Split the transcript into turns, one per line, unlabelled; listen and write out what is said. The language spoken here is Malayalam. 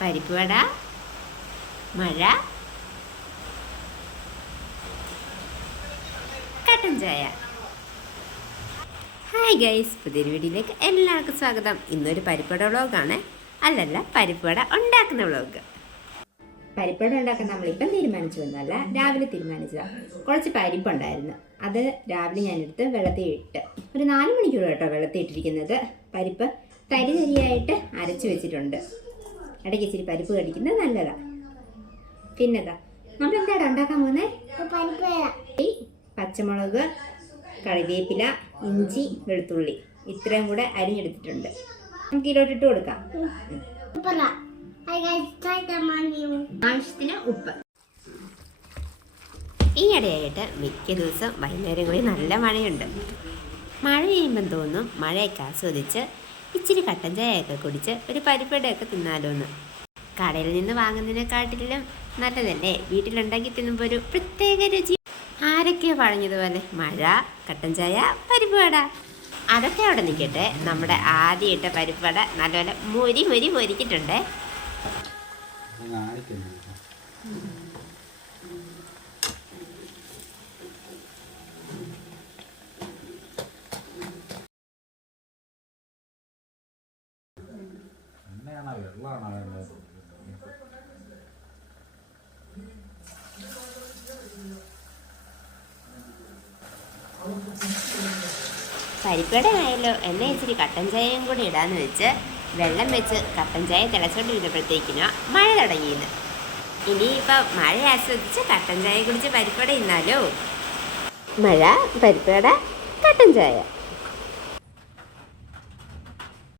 പരിപ്പ് വട മഴ കട്ടൻ ചായ ഹായ് ഗൈസ് പുതിയൊരു വീഡിയോയിലേക്ക് എല്ലാവർക്കും സ്വാഗതം ഇന്നൊരു പരിപ്പട വ്ളോഗാണ് അല്ലല്ല പരിപ്പട ഉണ്ടാക്കുന്ന വ്ളോഗ് പരിപ്പട ഉണ്ടാക്കാൻ നമ്മളിപ്പം തീരുമാനിച്ചു വന്നല്ല രാവിലെ തീരുമാനിച്ചത് കുറച്ച് പരിപ്പുണ്ടായിരുന്നു അത് രാവിലെ ഞാനെടുത്ത് വെള്ളത്തിൽ ഇട്ട് ഒരു നാല് മണിക്കൂർ കേട്ടോ വെള്ളത്തിൽ ഇട്ടിരിക്കുന്നത് പരിപ്പ് തരി തരിയായിട്ട് അരച്ചു വെച്ചിട്ടുണ്ട് ഇടയ്ക്ക് ഇച്ചിരി പരിപ്പ് കടിക്കുന്നത് നല്ലതാ പിന്നെന്താ നമ്മൾ എന്താടാ ഉണ്ടാക്കാൻ പോകുന്നത് പച്ചമുളക് കറിവേപ്പില ഇഞ്ചി വെളുത്തുള്ളി ഇത്രയും കൂടെ അരിഞ്ഞെടുത്തിട്ടുണ്ട് നമുക്ക് ഇതിലോട്ട് ഇട്ട് കൊടുക്കാം ആവശ്യത്തിന് ഉപ്പ് ഈ ഇടയായിട്ട് മിക്ക ദിവസം വൈകുന്നേരങ്ങളിൽ നല്ല മഴയുണ്ട് മഴ ചെയ്യുമ്പം തോന്നും മഴയൊക്കെ ആസ്വദിച്ച് ഇച്ചിരി കട്ടൻ ചായയൊക്കെ കുടിച്ച് ഒരു പരിപ്പടയൊക്കെ തിന്നാലോ എന്ന് കടയിൽ നിന്ന് വാങ്ങുന്നതിനെക്കാട്ടിലും നല്ലതല്ലേ വീട്ടിലുണ്ടാക്കി തിന്നുമ്പോൾ ഒരു പ്രത്യേക രുചി ആരൊക്കെയാ പറഞ്ഞതുപോലെ മഴ കട്ടൻ ചായ പരിപ്പുവട അതൊക്കെ അവിടെ നിൽക്കട്ടെ നമ്മുടെ ആദ്യം ഇട്ട പരിപ്പട നല്ലപോലെ മുരി മുരി മുരിക്കിട്ടുണ്ട് എങ്ങനെയാണ് വെള്ളമാണ് വേണ്ടത് പരിപ്പട ആയല്ലോ എന്നെ ഇച്ചിരി കട്ടൻ ചായയും കൂടി ഇടാന്ന് വെച്ച് വെള്ളം വെച്ച് കട്ടൻ ചായ തിളച്ചോണ്ടിരുന്നപ്പോഴത്തേക്കിനോ മഴ തുടങ്ങിയത് ഇനിയിപ്പോൾ മഴ ആസ്വദിച്ച് കട്ടൻ ചായയെ കുടിച്ച് പരിപ്പട ഇന്നാലോ മഴ പരിപ്പട കട്ടൻ ചായ